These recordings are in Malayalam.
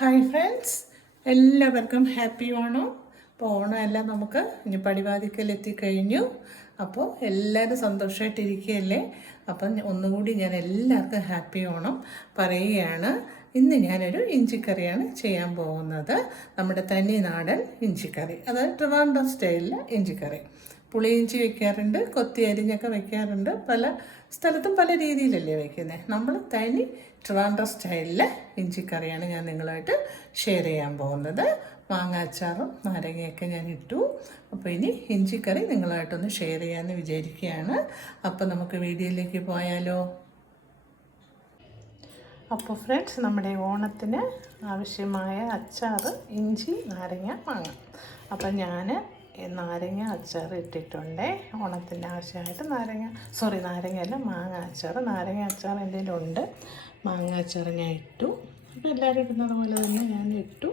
ഹായ് ഫ്രണ്ട്സ്, എല്ലാവർക്കും ഹാപ്പി ഓണം. അപ്പോൾ ഓണമെല്ലാം നമുക്ക് ഇനി പടിവാതിക്കലെത്തിക്കഴിഞ്ഞു. അപ്പോൾ എല്ലാവരും സന്തോഷമായിട്ടിരിക്കുകയല്ലേ? അപ്പം ഒന്നുകൂടി ഞാൻ എല്ലാവർക്കും ഹാപ്പി ഓണം പറയുകയാണ്. ഇന്ന് ഞാനൊരു ഇഞ്ചിക്കറിയാണ് ചെയ്യാൻ പോകുന്നത്. നമ്മുടെ തനി നാടൻ ഇഞ്ചിക്കറി, അതായത് ട്രിവാൻഡ്രം സ്റ്റൈലിലെ ഇഞ്ചിക്കറി. പുളിയിഞ്ചി വെക്കാറുണ്ട്, കൊത്തി അരിഞ്ഞൊക്കെ വെക്കാറുണ്ട്. പല സ്ഥലത്തും പല രീതിയിലല്ലേ വയ്ക്കുന്നത്. നമ്മൾ തനി ട്രിവാൻഡ്രം സ്റ്റൈലിലെ ഇഞ്ചിക്കറിയാണ് ഞാൻ നിങ്ങളുമായിട്ട് ഷെയർ ചെയ്യാൻ പോകുന്നത്. മാങ്ങാച്ചാറും നാരങ്ങയൊക്കെ ഞാൻ ഇട്ടു. അപ്പോൾ ഇനി ഇഞ്ചിക്കറി നിങ്ങളുമായിട്ടൊന്ന് ഷെയർ ചെയ്യാമെന്ന് വിചാരിക്കുകയാണ്. അപ്പോൾ നമുക്ക് വീഡിയോയിലേക്ക് പോയാലോ? അപ്പോൾ ഫ്രണ്ട്സ്, നമ്മുടെ ഓണത്തിന് ആവശ്യമായ അച്ചാർ ഇഞ്ചി, നാരങ്ങ, മാങ്ങ. അപ്പം ഞാൻ നാരങ്ങ അച്ചാർ ഇട്ടിട്ടുണ്ട്. ഓണത്തിൻ്റെ ആവശ്യമായിട്ട് നാരങ്ങയല്ല, മാങ്ങ അച്ചാർ. നാരങ്ങ അച്ചാർ എൻ്റെ കയ്യിലുണ്ട്. മാങ്ങ അച്ചാർ ഞാൻ ഇട്ടു. അപ്പോൾ എല്ലാവരും ഇടുന്നത് പോലെ തന്നെ ഞാൻ ഇട്ടു.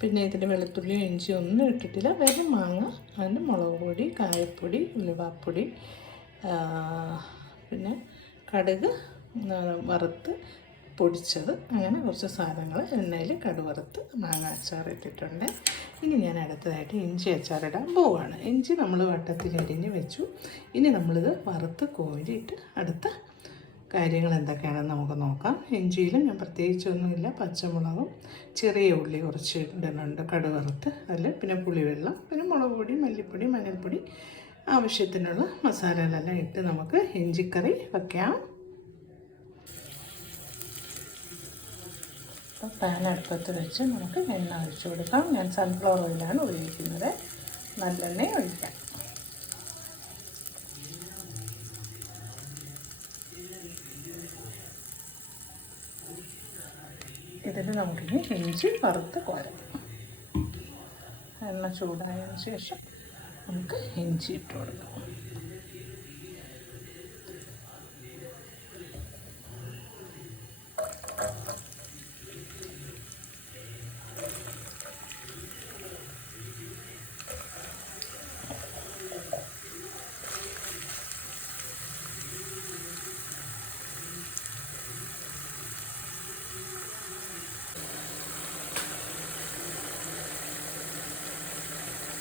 പിന്നെ ഇതിൻ്റെ വെളുത്തുള്ളി ഇഞ്ചി ഒന്നും ഇട്ടിട്ടില്ല, വെറും മാങ്ങ. അതിന് മുളക് പൊടി, കായപ്പൊടി, ഉലുവാപ്പൊടി, പിന്നെ കടുക് വറുത്ത് പൊടിച്ചത്, അങ്ങനെ കുറച്ച് സാധനങ്ങൾ എണ്ണയിൽ കടുവറുത്ത് മാങ്ങ അച്ചാർ ഇട്ടിട്ടുണ്ട്. ഇനി ഞാൻ അടുത്തതായിട്ട് ഇഞ്ചി അച്ചാറിടാൻ പോവുകയാണ്. ഇഞ്ചി നമ്മൾ വട്ടത്തിൽ അരിഞ്ഞ് വെച്ചു. ഇനി നമ്മളിത് വറുത്ത് കോരിയിട്ട് അടുത്ത കാര്യങ്ങൾ എന്തൊക്കെയാണെന്ന് നമുക്ക് നോക്കാം. ഇഞ്ചിയിൽ ഞാൻ പ്രത്യേകിച്ചൊന്നുമില്ല. പച്ചമുളകും ചെറിയ ഉള്ളി കുറച്ച് ഇടുന്നുണ്ട് കടുവറുത്ത്. അതിൽ പിന്നെ പുളിവെള്ളം, പിന്നെ മുളക് പൊടി, മല്ലിപ്പൊടി, മഞ്ഞൾപ്പൊടി, ആവശ്യത്തിനുള്ള മസാലകളെല്ലാം ഇട്ട് നമുക്ക് ഇഞ്ചിക്കറി വയ്ക്കാം. അപ്പോൾ പാൻ അടുപ്പത്ത് വെച്ച് നമുക്ക് എണ്ണ ഒഴിച്ച് കൊടുക്കാം. ഞാൻ സൺഫ്ലവർ ഓയിലാണ് ഉപയോഗിക്കുന്നത്. നല്ലെണ്ണ ഒഴിക്കാം. ഇതിൽ നമുക്കിനി ഇഞ്ചി വറുത്ത് കോരാം. എണ്ണ ചൂടായതിന് ശേഷം നമുക്ക് ഇഞ്ചി ഇട്ട് കൊടുക്കാം.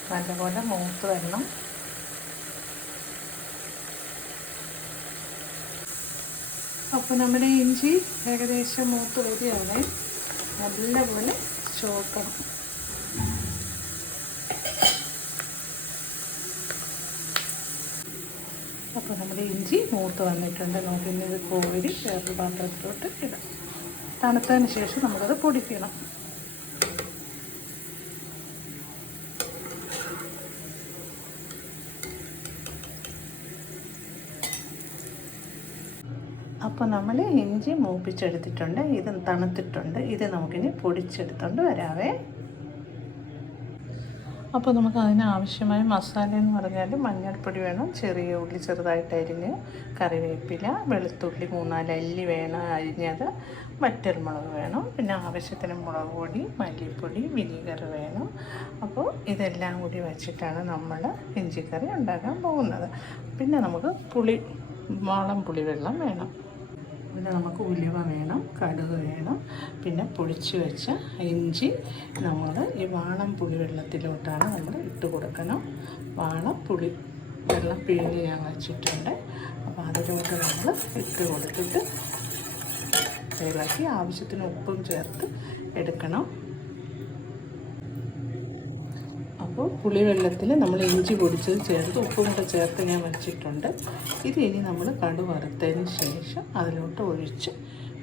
നല്ലപോലെ മൂത്ത് വരണം. അപ്പോൾ നമ്മുടെ ഇഞ്ചി ഏകദേശം മൂത്ത് വരികയാണ്. നല്ലപോലെ ചോക്കണം. അപ്പോൾ നമ്മുടെ ഇഞ്ചി മൂത്ത് വന്നിട്ടുണ്ട്. നമുക്കിനി ഇത് കോരി വേറൊരു പാത്രത്തിലോട്ട് ഇടാം. തണുത്തതിന് ശേഷം നമുക്കത് പൊടിക്കണം. അപ്പോൾ നമ്മൾ ഇഞ്ചി മൂപ്പിച്ചെടുത്തിട്ടുണ്ട്. ഇത് തണുത്തിട്ടുണ്ട്. ഇത് നമുക്കിനി പൊടിച്ചെടുത്തോണ്ട് വരാവേ. അപ്പോൾ നമുക്ക് അതിനാവശ്യമായ മസാല എന്ന് പറഞ്ഞാൽ മഞ്ഞൾപ്പൊടി വേണം, ചെറിയ ഉള്ളി ചെറുതായിട്ട് അരിഞ്ഞ്, കറിവേപ്പില, വെളുത്തുള്ളി 3-4 അല്ലി വേണം അരിഞ്ഞത്, വറ്റൽമുളക് വേണം, പിന്നെ ആവശ്യത്തിന് മുളക് പൊടി, മല്ലിപ്പൊടി, വിനീഗർ വേണം. അപ്പോൾ ഇതെല്ലാം കൂടി വെച്ചിട്ടാണ് നമ്മൾ ഇഞ്ചിക്കറി ഉണ്ടാക്കാൻ പോകുന്നത്. പിന്നെ നമുക്ക് വാളം പുളിവെള്ളം വേണം. പിന്നെ നമുക്ക് ഉലുവ വേണം, കടുക് വേണം, പിന്നെ പൊടിച്ച് വെച്ച ഇഞ്ചി നമ്മൾ ഈ വാളം പുളിവെള്ളത്തിലോട്ടാണ് നമ്മൾ ഇട്ട് കൊടുക്കണം. വാളം പുളി വെള്ളം പിഴിഞ്ഞ് ഞാൻ വച്ചിട്ടുണ്ട്. അപ്പോൾ അതിലോട്ട് നമ്മൾ ഇട്ട് കൊടുത്തിട്ട് ഇളക്കി ആവശ്യത്തിന് ഉപ്പും ചേർത്ത് എടുക്കണം. അപ്പോൾ പുളിവെള്ളത്തിൽ നമ്മൾ ഇഞ്ചി പൊടിച്ചത് ചേർത്ത് ഉപ്പും കൂടെ ചേർത്ത് ഞാൻ വെച്ചിട്ടുണ്ട്. ഇത് ഇനി നമ്മൾ കടുക് വറുത്തതിന് ശേഷം അതിലോട്ട് ഒഴിച്ച്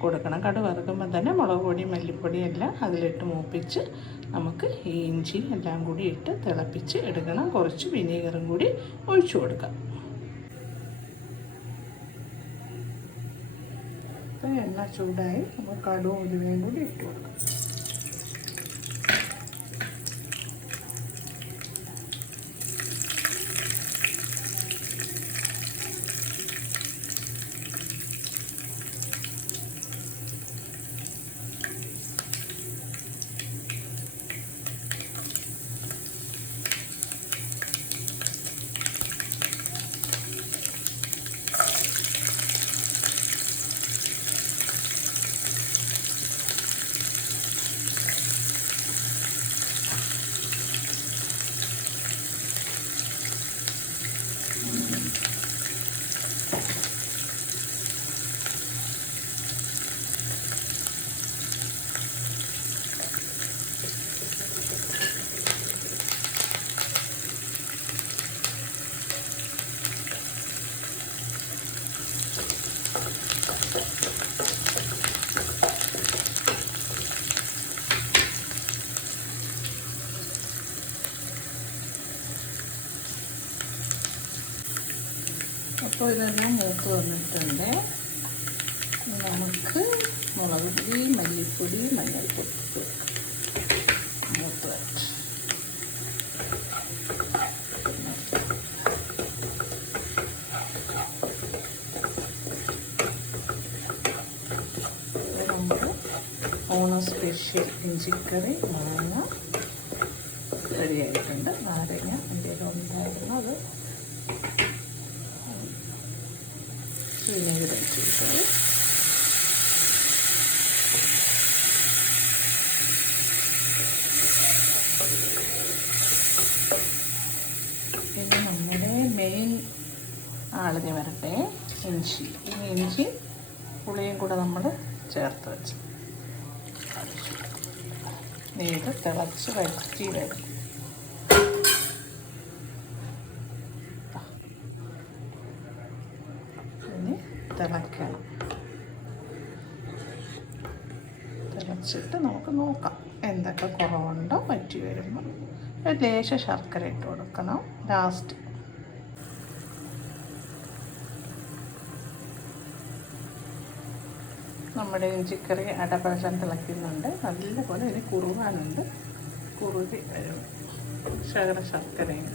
കൊടുക്കണം. കടുക് വറുക്കുമ്പോൾ തന്നെ മുളക് പൊടി, മല്ലിപ്പൊടി എല്ലാം അതിലിട്ട് മൂപ്പിച്ച് നമുക്ക് ഈ ഇഞ്ചി എല്ലാം കൂടി ഇട്ട് തിളപ്പിച്ച് എടുക്കണം. കുറച്ച് വിനീഗറും കൂടി ഒഴിച്ചു കൊടുക്കാം. അപ്പോൾ എണ്ണ ചൂടായി നമ്മൾ കടുകും ഉലുവയും കൂടി ഇട്ട് കൊടുക്കാം. അപ്പോൾ ഇതെല്ലാം മൂത്ത് വന്നിട്ടുണ്ട്. നമുക്ക് മുളക് പൊടി, മല്ലിപ്പൊടി, മഞ്ഞൾപ്പൊടി മൂത്ത് വരട്ടെ. നമ്മുടെ ഓണം സ്പെഷ്യൽ ഇഞ്ചിക്കറി മാങ്ങ റെഡിയായിട്ടുണ്ട്. നാരങ്ങ എന്തെങ്കിലും ഉണ്ടായിരുന്നു, അത് വിനീഗർ ഒഴിച്ചിട്ടത്. ഇനി നമ്മുടെ മെയിൻ ആളിഞ്ഞ് വരട്ടെ, ഇഞ്ചി. ഈ ഇഞ്ചി പുളിയും കൂടെ നമ്മൾ ചേർത്ത് വെച്ച് ഇത് തിളച്ച് വറ്റി വരും. ഇനി തിളയ്ക്കണം. തിളച്ചിട്ട് നമുക്ക് നോക്കാം എന്തൊക്കെ കുറവുണ്ടോ. വറ്റി വരുമ്പോൾ ഒരു ലേശ ശർക്കര ഇട്ട് കൊടുക്കണം ലാസ്റ്റ്. നമ്മുടെ ഇഞ്ചിക്കറി അടപ്പഴം തിളയ്ക്കുന്നുണ്ട്. നല്ലപോലെ ഇനി കുറുകാനുണ്ട്. കുറുകി വരും. ശർക്കരയും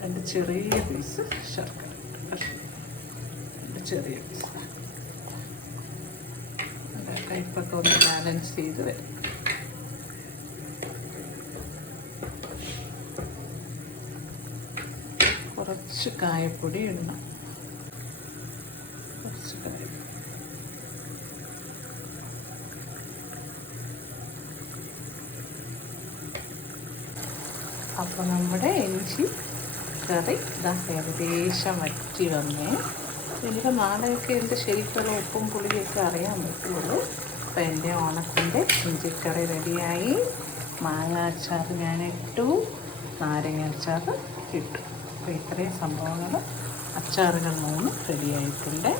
രണ്ട് ചെറിയ പീസ് ശർക്കര, രണ്ട് ചെറിയ പീസ്. കയ്പൊക്കെ ഒന്ന് ബാലൻസ് ചെയ്ത് വരും. കുറച്ച് കായപ്പൊടി ഇടണം. കുറച്ച് കായപ്പൊടി. അപ്പോൾ നമ്മുടെ ഇഞ്ചി കറി ഏകദേശം വറ്റി വന്നേ. എനിക്ക് നാളെയൊക്കെ എൻ്റെ ശരിക്കുള്ള ഉപ്പും പുളിയൊക്കെ അറിയാൻ പറ്റുള്ളൂ. അപ്പോൾ എൻ്റെ ഓണത്തിൻ്റെ ഇഞ്ചിക്കറി റെഡിയായി. മാങ്ങ അച്ചാർ ഞാനിട്ടു, നാരങ്ങ അച്ചാർ ഇട്ടു. അപ്പോൾ ഇത്രയും സംഭവങ്ങൾ, അച്ചാറുകൾ 3 റെഡിയായിട്ടുണ്ട്.